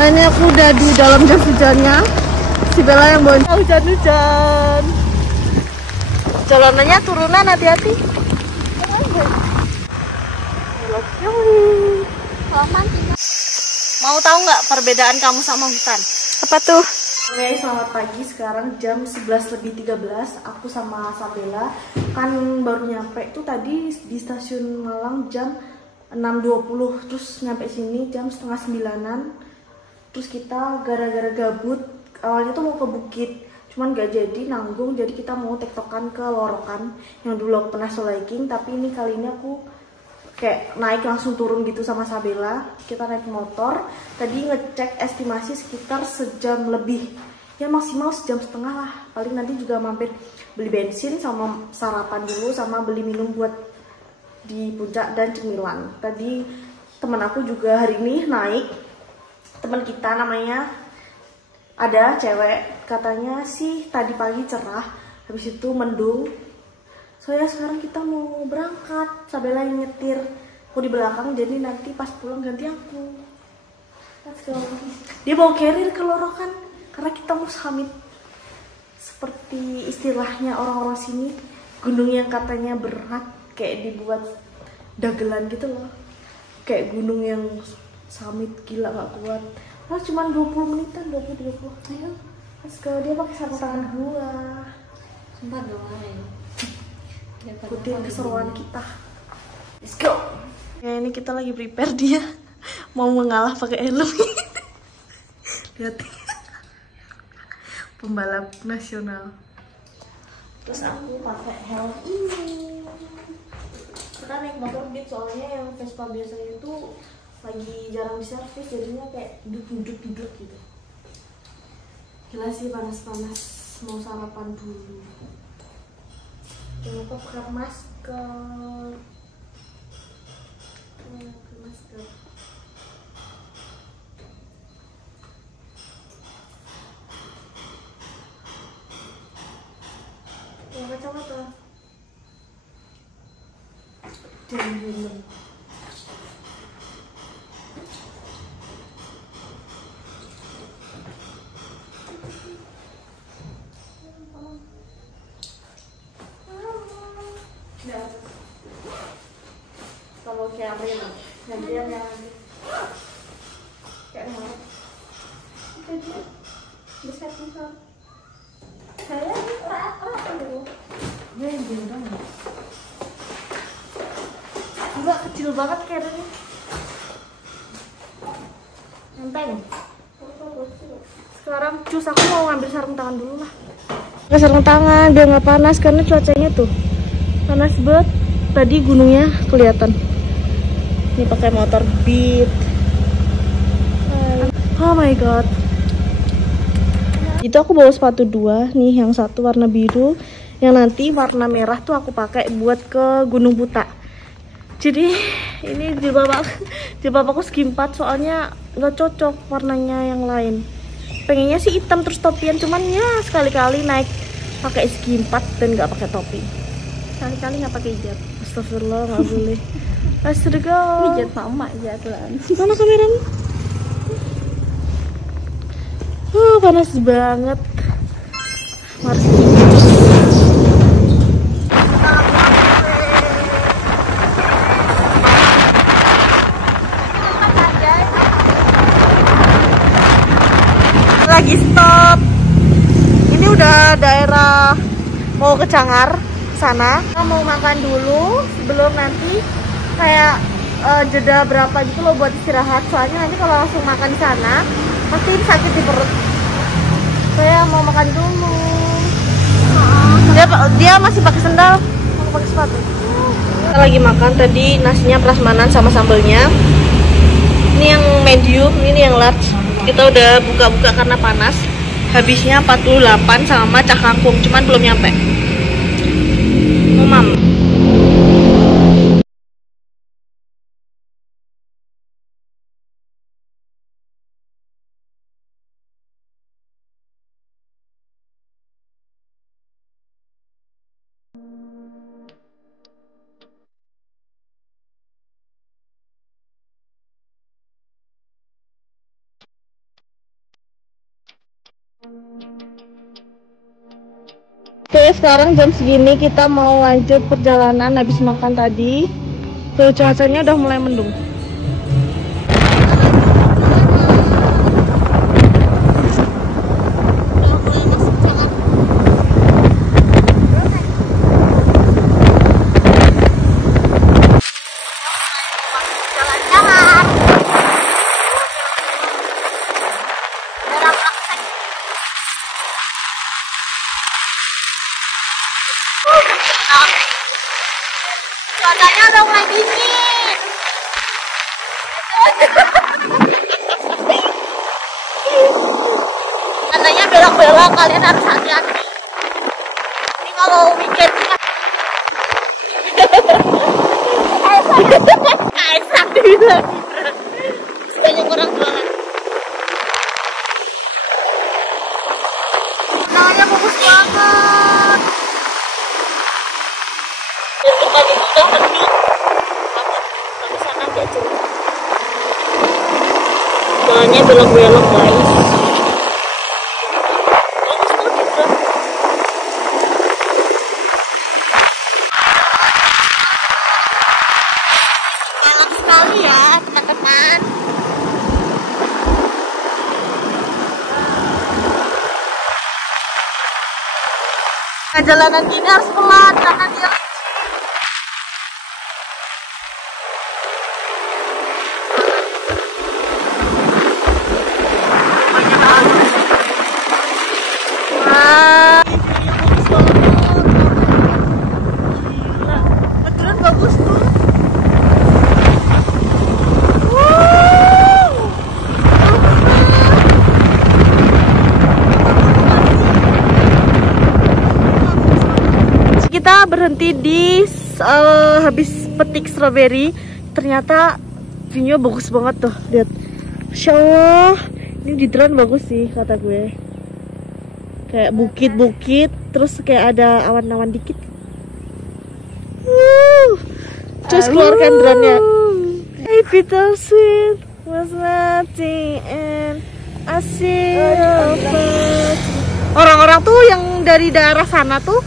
Nah ini aku udah di dalam jas hujannya. Si Bella yang bawa hujan-hujan. Jalanannya turunan, hati-hati. Mau tahu nggak perbedaan kamu sama hutan? Apa tuh? Oke, selamat pagi. Sekarang jam 11:13. Aku sama Sabella kan baru nyampe tuh tadi di stasiun Malang jam 6.20. Terus nyampe sini jam setengah 9-an. Terus kita gara-gara gabut, awalnya tuh mau ke bukit, cuman gak jadi nanggung. Jadi kita mau tektokan ke Lorokan yang dulu aku pernah solo hiking. Tapi ini kali ini aku kayak naik langsung turun gitu sama Sabella. Kita naik motor. Tadi ngecek estimasi sekitar sejam lebih, ya maksimal sejam setengah lah. Paling nanti juga mampir beli bensin sama sarapan dulu, sama beli minum buat di puncak dan cemilan. Tadi teman aku juga hari ini naik, teman kita namanya, ada cewek, katanya sih tadi pagi cerah, habis itu mendung. Soalnya sekarang kita mau berangkat, Sabella yang nyetir, aku di belakang, jadi nanti pas pulang ganti aku. Let's go. Dia bawa carrier ke Lorokan karena kita mau summit, seperti istilahnya orang-orang sini, gunung yang katanya berat, kayak dibuat dagelan gitu loh, kayak gunung yang summit gila gak kuat. Nah cuman 20 menitan, 20-30. Ayo let's go. Dia pakai sarung tangan gua. Sumpah doang. Ikutin keseruan kita. Let's go. Ya ini kita lagi prepare, dia mau mengalah pakai helm. Lihat. Pembalap nasional. Terus aku pakai helm ini. Kita naik motor Beat, soalnya yang Vespa biasanya itu lagi jarang diservis, jadinya kayak duduk gitu. Gila sih, panas-panas, mau sarapan dulu. Jangan lupa pakai masker. Pakai masker. Yang kacamata. Jangan. Kalau kayak apa ya, nanti yang kayak mana? Itu dia bisa saya apa dulu? Ya yang gendong. Juga kecil banget kayaknya. Nempel. Sekarang cus, aku mau ngambil sarung tangan dulu lah. Nggak sarung tangan biar nggak panas karena cuacanya tuh panas banget. Tadi gunungnya kelihatan. Ini pakai motor Beat. Oh my god. Itu aku bawa sepatu dua nih, yang satu warna biru, yang nanti warna merah tuh aku pakai buat ke Gunung Buta. Jadi ini jilbab aku segi 4 soalnya nggak cocok warnanya yang lain. Pengennya sih hitam terus topian, cuman ya sekali-kali naik pakai segi 4 dan nggak pakai topi. Sekali-kali nggak pakai hijab. Astagfirullah, nggak boleh. Astagfirullah. Hijab mama aja tuh. Mana kameramu? Panas banget. Mari. Lagi stop. Ini udah daerah mau ke Cangar sana. Kita mau makan dulu sebelum nanti kayak jeda berapa gitu loh buat istirahat. Soalnya nanti kalau langsung makan di sana pasti sakit di perut. Saya mau makan dulu. Dia masih pakai sendal, mau pakai sepatu. Kita lagi makan, tadi nasinya prasmanan sama sambelnya. Ini yang medium, ini yang large. Kita udah buka-buka karena panas. Habisnya 48 sama cak kangkung, cuman belum nyampe. Mam. Oke, sekarang jam segini kita mau lanjut perjalanan habis makan tadi. Tuh cuacanya udah mulai mendung. Cuacanya udah mulai dingin. Katanya belok-belok, kalian harus hati-hati. Ini kalau weekend kayak dibilang banyak orang jualan. Namanya bagus banget. Dan kita itu udah hening tapi sana nggak jelas soalnya belok-belok guys. Bagus banget gitu. Malam sekali ya teman-teman. Nah, jalanan gini harus pelan karena dia bagus tuh. Kita berhenti di habis petik strawberry. Ternyata view-nya bagus banget tuh. Lihat. Masya Allah. Ini di drone bagus sih kata gue. Kayak bukit-bukit, terus kayak ada awan-awan dikit. Terus keluarkan drone-nya. Hey, bittersweet was nothing and I see your face. Orang-orang tuh yang dari daerah sana tuh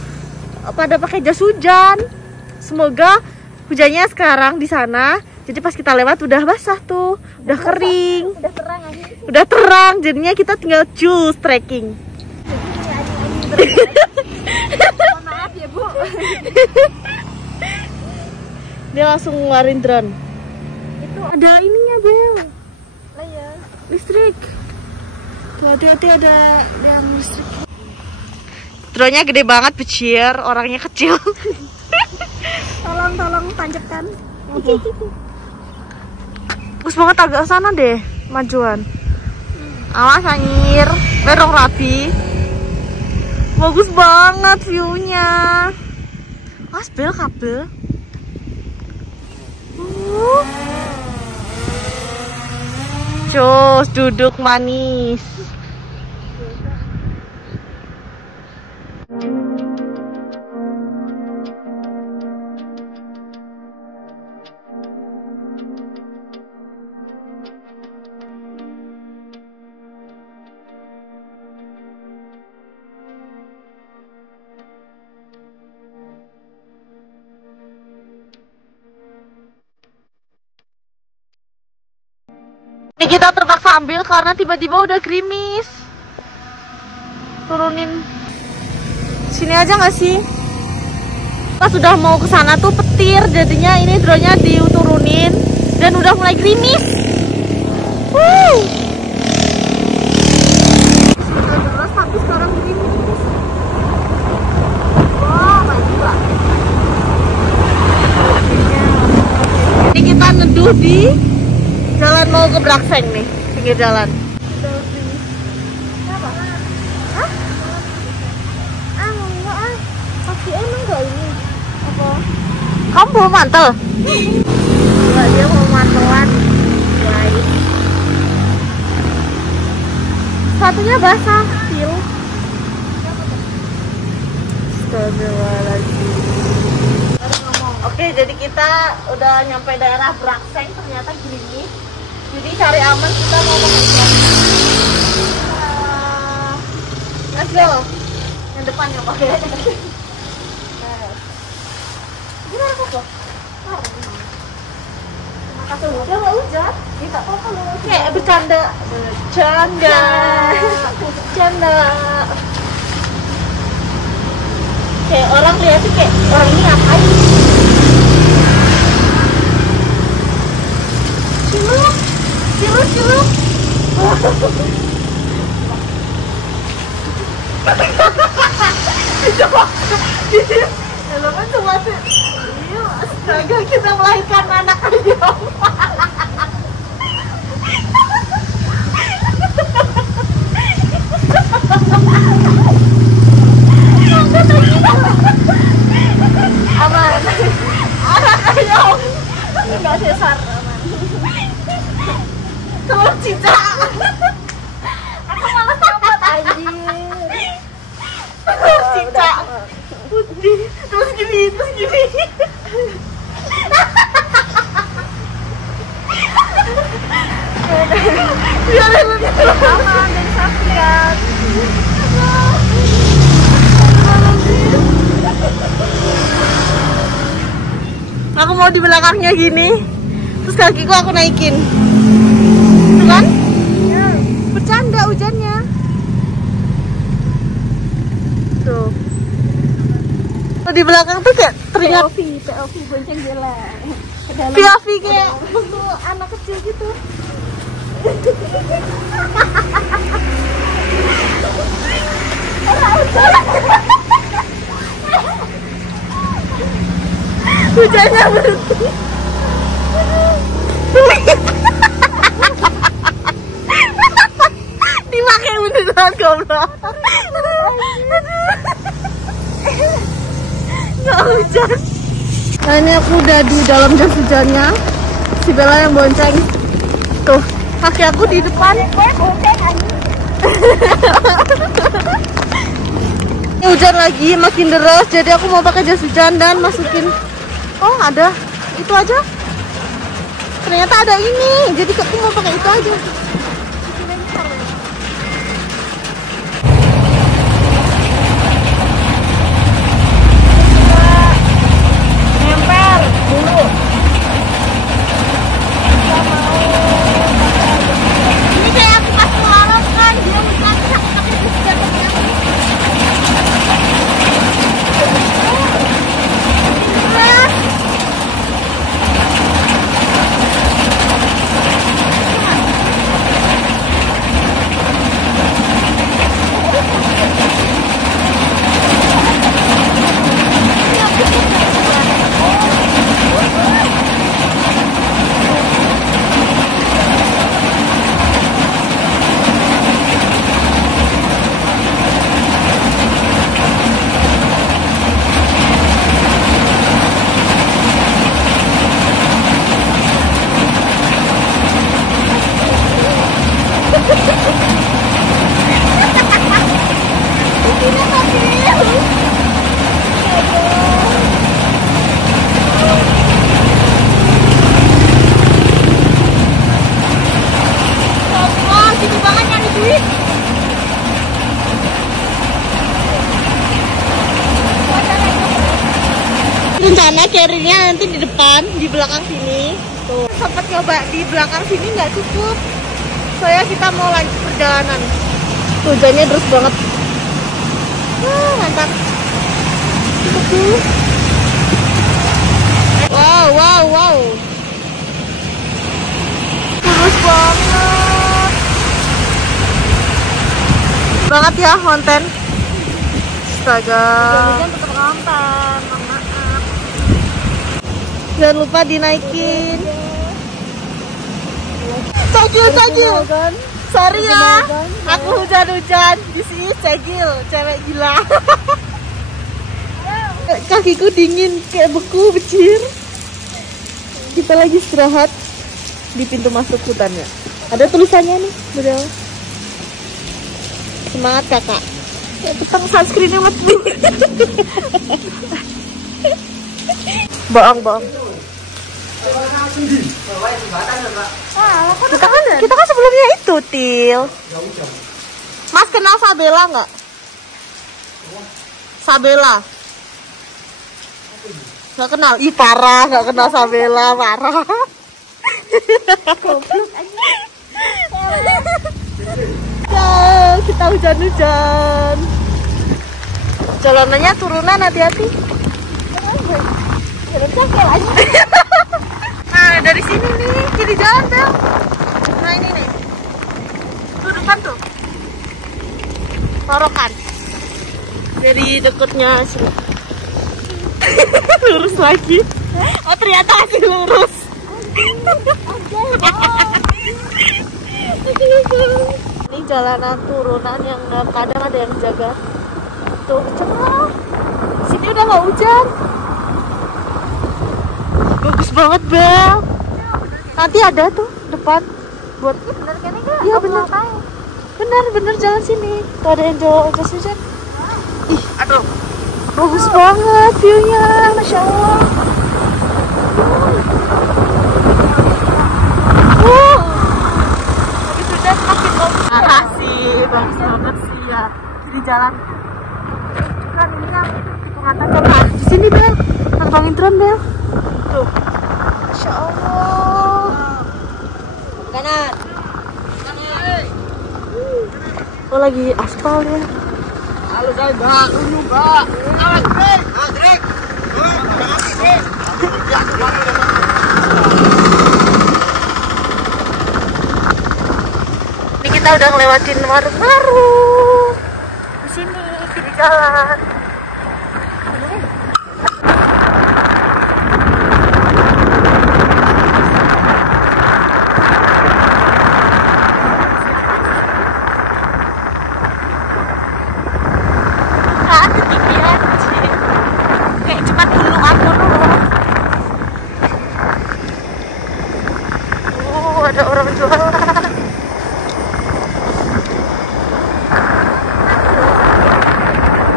pada pakai jas hujan. Semoga hujannya sekarang di sana. Jadi pas kita lewat udah basah tuh, udah kering, udah terang. Jadinya kita tinggal cus trekking. Maaf ya Bu. Dia langsung ngeluarin drone. Itu Ada ininya Bel, layar. listrik. Tuh hati-hati ada yang listrik. Drone-nya gede banget, becir. Orangnya kecil. Tolong tancapkan. Bagus banget, agak sana deh majuan. Awas anjir, berong rapi. Bagus banget view-nya. Awas Bel kabel. Cus, duduk manis. Ini kita terpaksa ambil karena tiba-tiba udah gerimis. Turunin sini aja nggak sih? Pas sudah mau ke sana tuh petir, jadinya ini drone-nya diturunin dan udah mulai gerimis. Jelas tapi sekarang gerimis. Wah, gila. Ini kita neduh di jalan mau ke Brakseng nih, pinggir jalan. Kenapa? Hah? Enggak ah. Pasti emang enggak ini. Apa? Kamu bawa mantel? Enggak, dia mau mantelan. Guys. Sepatunya basah, Sil. Astagfirullahaladzim. Oke, jadi kita udah nyampe daerah Brakseng, ternyata gerimis. Jadi cari aman kita mau mengejar. Let's go. Yang depan ya Pak. Udah nggak hujan, kita apa lu? Kayak bercanda. Kayak orang lihat sih kayak orang ini ngapain? Ciluk. Elemen cuma sih. Iya, astaga kita melahirkan anak aja. Aman. Anak ayam. Enggak sesar, aman. Telur cicak. Aku malas dapat anjir. Telur cicak. Putih. Terus gini. Biarin lebih aman dan saksian. Aku mau di belakangnya gini, terus kakiku aku naikin, tuh kan? Ya. Bercanda hujannya. Tuh. Di belakang tuh kayak teringat POV bonceng Bella. POV kayak bentuk anak kecil gitu. hujannya berhenti. Dipakai beneran goblok. Nggak hujan. Nah ini aku udah di dalam jas hujannya. Si Bella yang bonceng. Tuh, kaki aku di depan. Ini hujan lagi, makin deras. Jadi aku mau pakai jas hujan dan masukin. Oh ada, itu aja. Ternyata ada ini. Jadi aku mau pakai itu aja. Rencana carry-nya nanti di depan, di belakang sini. Tuh, sempat coba di belakang sini nggak cukup. Soalnya kita mau lanjut perjalanan. Tuh, hujannya deras banget. Wah, mantap. Tuh. Wow. Terus banget. Banget ya, konten. Astaga. Hujan tetap nonton. Jangan lupa dinaikin. Cagil. Sorry ya, aku hujan-hujan. This is Cagil, cewek gila. Kakiku dingin kayak beku, becir. Kita lagi istirahat di pintu masuk hutannya. Ada tulisannya nih, betul. Semangat kakak. Petang sunscreennya mati. Bohong. Kita kan sebelumnya itu, Til. Mas kenal Sabella nggak? Sabella. Gak kenal? Ih parah, gak kenal Sabella, parah. Goblok aja. Ya, kita hujan-hujan. Jalanannya turunan, hati-hati. Nah, dari sini nih, kiri jalan, Bel. Nah, ini nih. Tuh depan tuh. Lorokan. Dari deketnya sini. Lurus lagi. Oh, ternyata masih lurus. Ini jalanan turunan yang kadang ada yang jaga. Tuh, cerah. Sini udah nggak hujan. Bagus banget, Bel. Nanti ada tuh depan buat. Bener kan enggak? Iya bener. Bener jalan sini. Tuh ada yang jual jas hujan. Ih, aduh. Bagus banget view-nya, Masya Allah. Habis hujan makin bagus. Sih, bagus banget sih ya. Di jalan. Kan ini yang pengatan kota. Di sini, Bel. Terbangin drone, Bel. Tuh. Masya Allah. Kanan. Oh, lagi aspal ya. Halo guys, Mbak. Mbak. Awas, Greg. Greg. Ini kita udah ngelewatin warung-warung. Di sini kiri jalan. Ada orang jualan.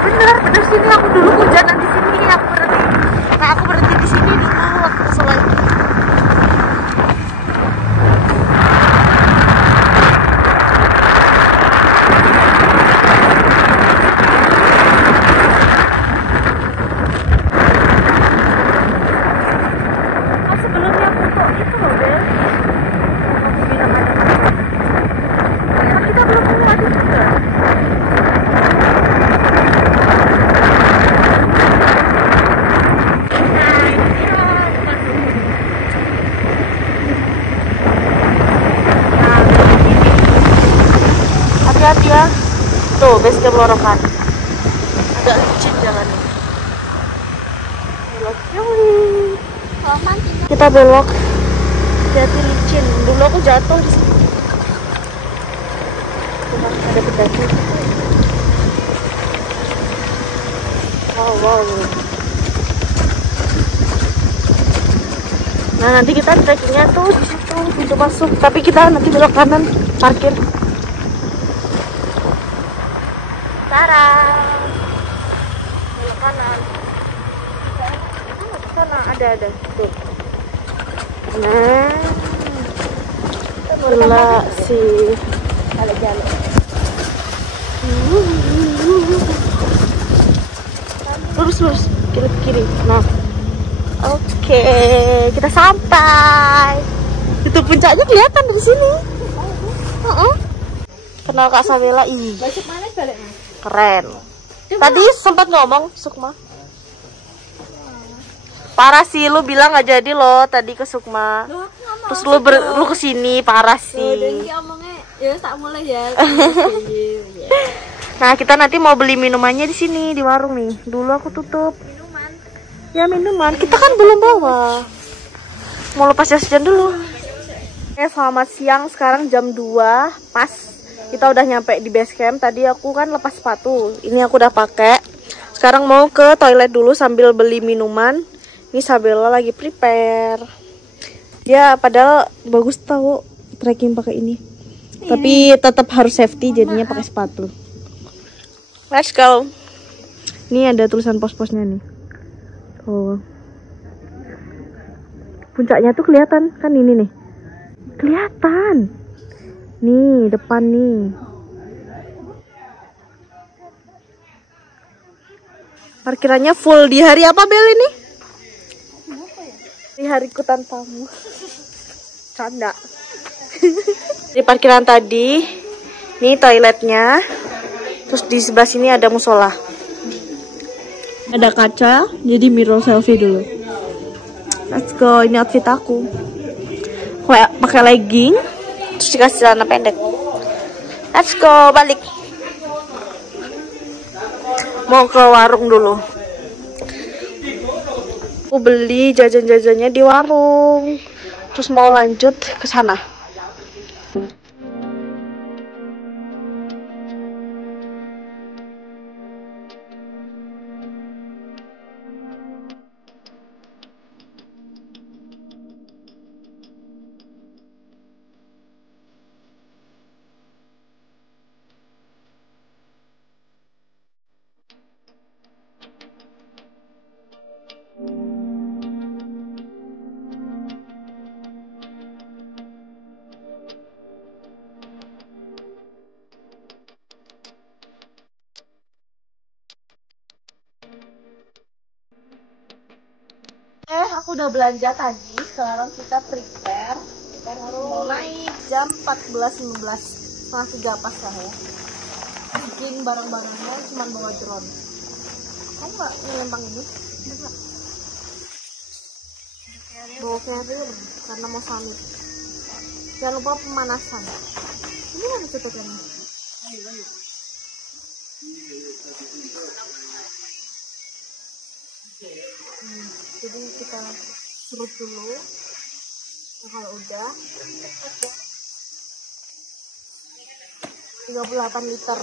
Bener sini aku dulu hujanan di sini aku berhenti. Nah, aku berhenti di sini dulu waktu selain. Sebelumnya aku kok itu loh, Bel. Kita belum melewati juga. Hati-hati ya. Tuh, base camp Lorokan. Agak licin jalannya. Belok kiri. Kita belok. Hati-hati licin. Dulu aku jatuh di sini. Ada pendaki. Wow. Nah, nanti kita trekkingnya tuh di situ pintu masuk. Tapi kita nanti belok kanan, parkir. Tara. Belok kanan. Sana ada tuh. Nah, gila sih. Ada jalan. Lurus kiri. Nah, oke, kita sampai. Itu puncaknya kelihatan dari sini. Kenal Kak Sabella ini. Besok mana baliknya? Keren. Tadi sempat ngomong Sukma. Parah sih, lu bilang nggak jadi lo tadi ke Sukma. Terus lu kesini, parah sih. Ngomongnya ya tak mulai ya. Nah, kita nanti mau beli minumannya di sini di warung nih. Dulu aku tutup. Minuman. Ya minuman. Kita kan belum bawa. Mau lepas jas hujan dulu. Oke, selamat siang. Sekarang jam 2 pas. Kita udah nyampe di base camp. Tadi aku kan lepas sepatu. Ini aku udah pakai. Sekarang mau ke toilet dulu sambil beli minuman. Ini Sabella lagi prepare. Ya, padahal bagus tahu trekking pakai ini. Tapi tetap harus safety jadinya pakai sepatu. Let's go. Ini ada tulisan pos-posnya nih. Oh. Puncaknya tuh kelihatan kan ini nih. Kelihatan. Nih, depan nih. Parkirannya full di hari apa, Bel ini? Di hariku tanpamu. Canda. Di parkiran tadi, ini toiletnya. Terus di sebelah sini ada musola. Ada kaca, jadi mirror selfie dulu. Let's go, ini outfit aku. Pakai legging, terus dikasih celana pendek. Let's go, balik. Mau ke warung dulu. Aku beli jajan-jajannya di warung. Terus mau lanjut ke sana. Aku udah belanja tadi, sekarang kita prepare. Kita mau naik jam 14.15, setengah 3 pas lah ya. Bikin barang-barangnya cuma bawa drone. Kamu nggak ngelempang ini? Enggak. Bawa carrier karena mau summit. Jangan lupa pemanasan. Ini mana cetekannya? Ayo. Jadi kita serut dulu. Nah, kalau udah 38 liter.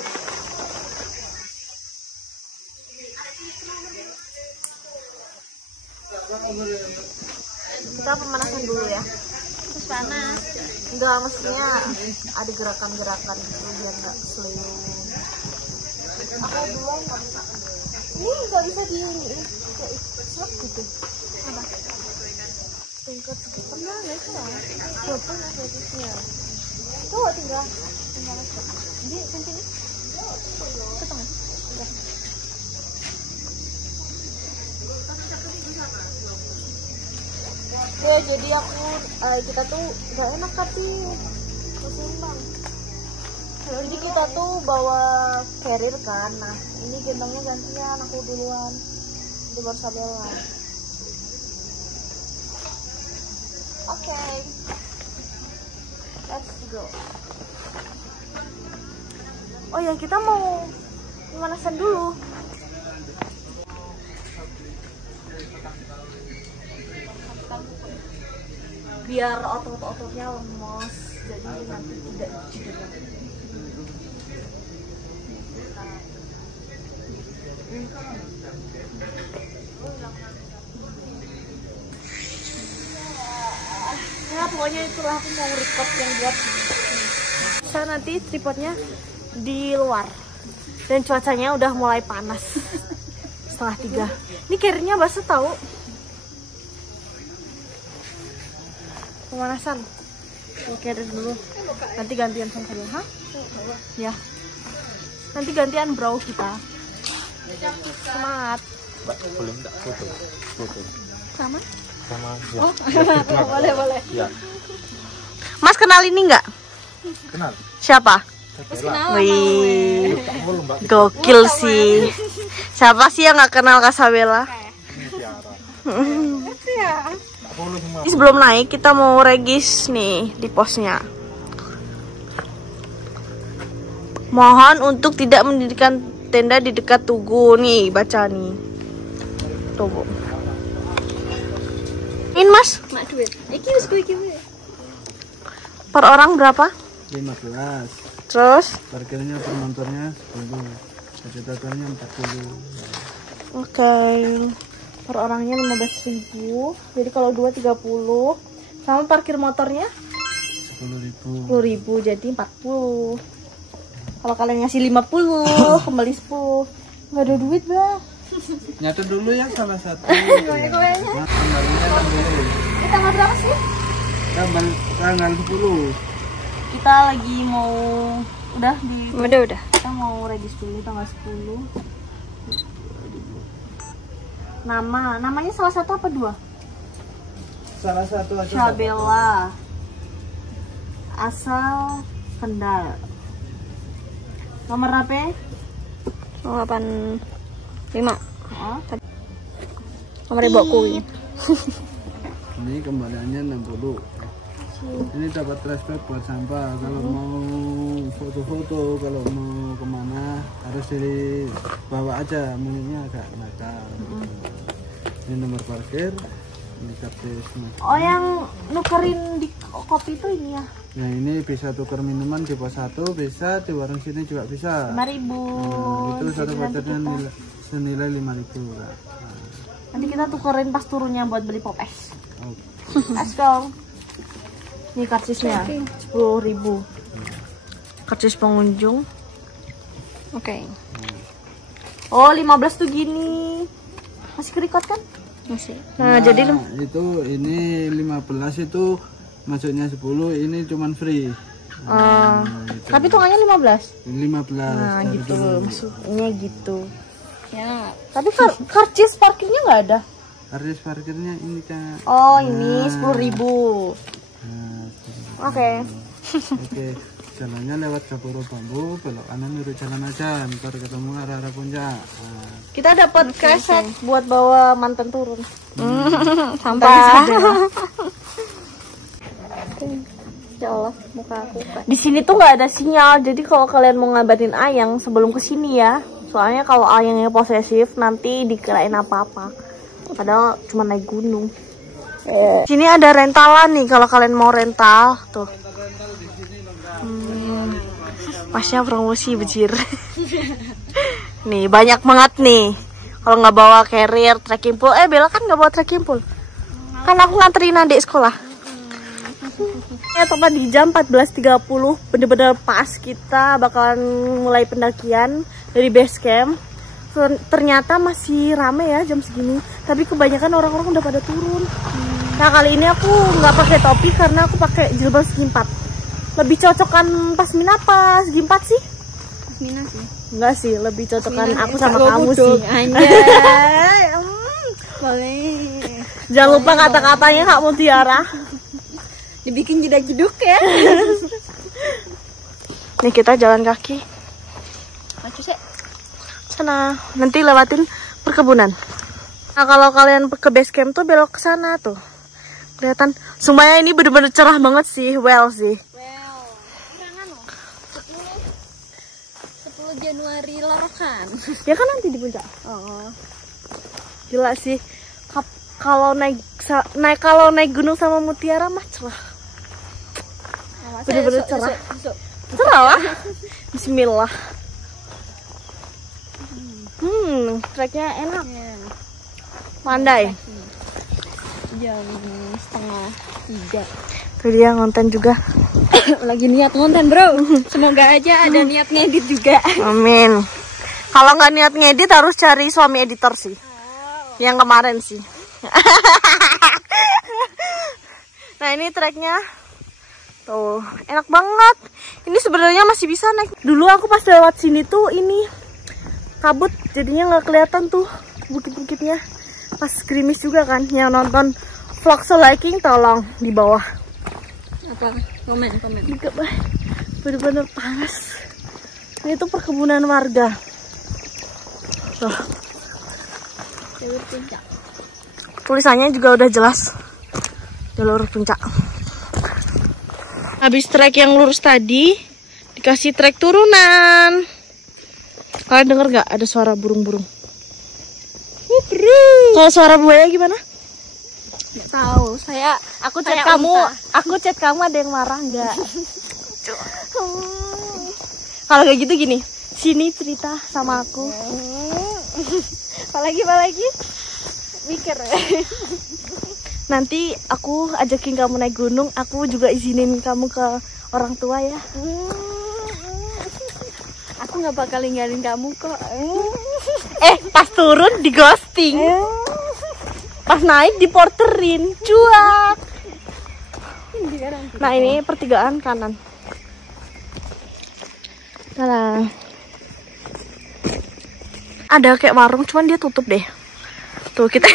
Kita pemanasan dulu ya. Terus panas. Enggak, maksudnya ada gerakan-gerakan gitu biar nggak slow. Aku duluan nggak bisa. Ini nggak bisa slap gitu. Apa? Tingkat pernah nggak sih? Gak pernah gajinya. Coba tinggal aja. Jadi sini ke tengah. Udah. Oke, jadi kita tuh nggak enak tapi seimbang. Jadi kita tuh bawa carrier kan. Nah, ini gendongnya gantian, aku duluan. Di baru Sabella. Oke. Let's go. Oh ya, kita mau pemanasan dulu. Biar otot-ototnya lemes, jadi nanti tidak cedera. Ya pokoknya itulah aku mau record yang buat. Saya nanti tripodnya di luar dan cuacanya udah mulai panas. 2:30. Ini carrier-nya basah tahu. Pemanasan. Carrier dulu. Nanti gantian sama saya, ha? Ya. Nanti gantian bro kita. Semangat. Mbak, boleh enggak foto? Sama? Sama ya. Oh, boleh. Ya. Mas kenal ini enggak? Kenal. Siapa? Sabella. Wih, gokil sih. Siapa sih yang nggak kenal Kak Sabella? Ini sebelum naik kita mau regis nih di posnya. Mohon untuk tidak mendirikan tenda di dekat tugu. Nih baca nih. Tugu. Ini mas? Per orang berapa? 15. Terus? Parkirnya per motornya 10. Kecepatannya 40. Oke. Per orangnya 15.000. Jadi kalau 2 30. Sama parkir motornya 10.000. 10.000 jadi 40. Kalau kalian ngasih 50, kembali 10. Nggak ada duit, Bang. Nyatet dulu ya salah satu. Goyang-goyangnya. Nah, tanggalnya kan boleh. Ini tanggal berapa sih? Tanggal 10. Kita lagi mau udah. Kita mau regis dulu tanggal 10. Namanya salah satu apa 2? salah satu aja. Sabella. Asal Kendal. Nomor apa? 85. Oh. Nomor ibuku. Ini kembaliannya 60. Ini dapat trash bag buat sampah. Kalau mau foto-foto, kalau mau kemana harus dibawa aja. Minumnya agak nakal. Ini nomor parkir. Ini karcis. Oh, yang nukerin di kopi itu ini ya? Nah, ini bisa tukar minuman di pos 1, bisa di warung sini juga bisa. 5.000. Nah, itu satu vouchernya senilai 5.000. Kak. Nanti kita tukerin pas turunnya buat beli pop es. Oke. Let's go. Ini karcisnya 10.000. Karcis pengunjung. Oke. Oh, 15 tuh gini. Masih ke-record kan? Masih. Nah, jadi itu ini 15 itu masuknya 10, ini cuman free. Gitu. Tapi hitungannya 15. 15. Nah, dari gitu dulu. maksudnya gitu. ya Tapi karcis parkirnya nggak ada. Karcis parkirnya ini Kak. Oh, ini 10.000. Nah, Oke. Oke. Jalannya lewat Gapura Bambu, belok kanan urut jalan aja, ntar ketemu arah-arah puncak. Nah, Kita dapat keset buat bawa mantan turun. sampah. Ya Allah, muka aku. Di sini tuh nggak ada sinyal, jadi kalau kalian mau ngabarin Ayang sebelum kesini ya. Soalnya kalau Ayangnya posesif nanti dikirain apa-apa. Padahal cuma naik gunung. Sini ada rentalan nih kalau kalian mau rental tuh. Pasnya promosi bejir. Nih banyak banget nih. Kalau nggak bawa carrier, trekking pole, Bella kan nggak bawa trekking pole. Kan aku nganterin adik sekolah. Ya tepat di jam 14.30, bener-bener pas kita bakalan mulai pendakian dari base camp. Ternyata masih rame ya jam segini, tapi kebanyakan orang-orang udah pada turun. Nah kali ini aku nggak pakai topi karena aku pakai jilbab segi 4. Lebih cocokan Pasmina apa segi 4 sih? Pasmina sih. Enggak sih, lebih cocokan Pasmina aku sih. sama Aku kamu dong, sih. Anjay. Boleh. Jangan lupa kata-katanya Kak Mutiara. Dibikin jedak-jeduk ya. Nih kita jalan kaki. Maju sih. Sana, nanti lewatin perkebunan. Nah kalau kalian ke base camp tuh belok ke sana tuh. Kelihatan, sumpahnya ini bener-bener cerah banget sih, well sih. Well, serangan loh. 10 Januari lorokan. Ya kan nanti di puncak. Oh. Gila sih. Kalau naik gunung sama Mutiara mah cerah. Bener-bener cerah. Cerah lah. Bismillah. Treknya enak. Pandai. Jam 2:30. Tuh dia ngonten juga. Lagi niat ngonten bro. Semoga aja ada niat ngedit juga. Amin. Kalau nggak niat ngedit harus cari suami editor sih. Yang kemarin sih. Nah ini treknya. Tuh enak banget. Ini sebenarnya masih bisa naik. Dulu aku pas lewat sini tuh ini kabut, jadinya nggak kelihatan tuh bukit-bukitnya. Pas gerimis juga kan. Yang nonton vlog liking tolong di bawah. Apa? Komen. Bener-bener panas. Ini tuh perkebunan warga. Tuh. Jalur puncak. Tulisannya juga udah jelas. Jalur puncak. Habis trek yang lurus tadi, dikasih trek turunan. Kalian denger nggak ada suara burung-burung? Kalau suara buaya gimana? Nggak tahu. Aku chat Kayak kamu. aku chat kamu ada yang marah nggak? Kalau kayak gitu gini, sini cerita sama aku. Apalagi? Mikir. Nanti aku ajakin kamu naik gunung, aku juga izinin kamu ke orang tua ya. Aku nggak bakal ninggalin kamu kok. Pas turun di ghosting. Pas naik diporterin, cuak. Nah ini pertigaan kanan. Nah, ada kayak warung, cuman dia tutup deh. Tuh kita.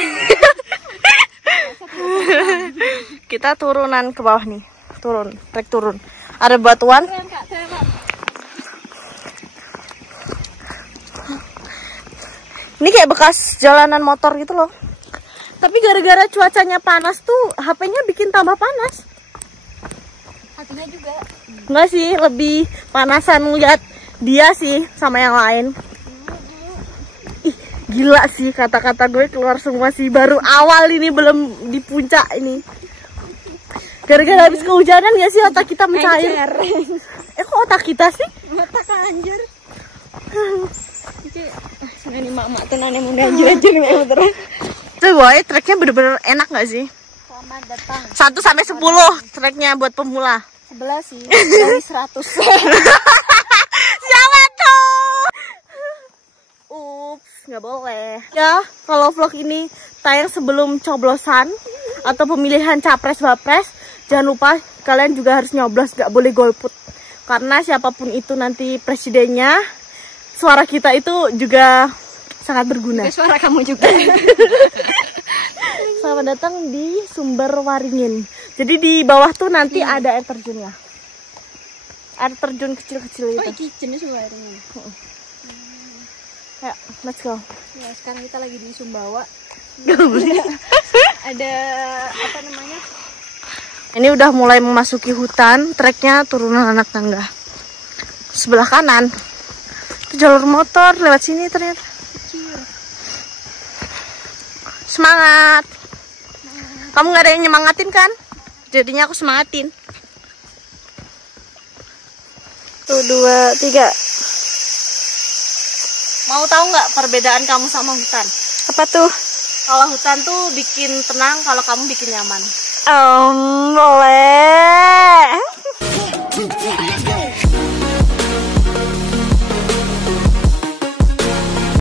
Kita turunan ke bawah nih. Turun, trek turun. Ada batuan. Ini kayak bekas jalanan motor gitu loh. Tapi gara-gara cuacanya panas tuh, HP-nya bikin tambah panas. Hatinya juga. Enggak sih, lebih panasan ngeliat dia sih sama yang lain. Ih, gila sih, kata-kata gue keluar semua sih. Baru awal ini, belum di puncak ini. Gara-gara habis kehujanan ya sih otak kita mencair. Kok otak kita sih? Otak anjir. Ini mak-mak tenan yang muda anjir nih beneran. Tuh boy, treknya bener-bener enak gak sih? Selamat datang. 1 sampai 10 treknya buat pemula. 11 sih, dari 100. Siapa tuh? Ups, nggak boleh. Ya, kalau vlog ini tayang sebelum coblosan atau pemilihan capres-bapres, jangan lupa kalian juga harus nyoblos, nggak boleh golput. Karena siapapun itu nanti presidennya, suara kita itu juga sangat berguna. Suara kamu juga. Selamat datang di Sumber Waringin. Jadi di bawah tuh nanti ada air terjunnya. Air terjun kecil-kecil itu. Oh, ini jenis Waringin. Ya, let's go. Ya, sekarang kita lagi di Sumbawa. Ada apa namanya? Ini udah mulai memasuki hutan, treknya turunan anak tangga. Sebelah kanan itu jalur motor, lewat sini ternyata. Semangat. Kamu gak ada yang nyemangatin kan? Jadinya aku semangatin. 1, 2, 3. Mau tahu nggak perbedaan kamu sama hutan? Apa tuh? Kalau hutan tuh bikin tenang, kalau kamu bikin nyaman. Boleh.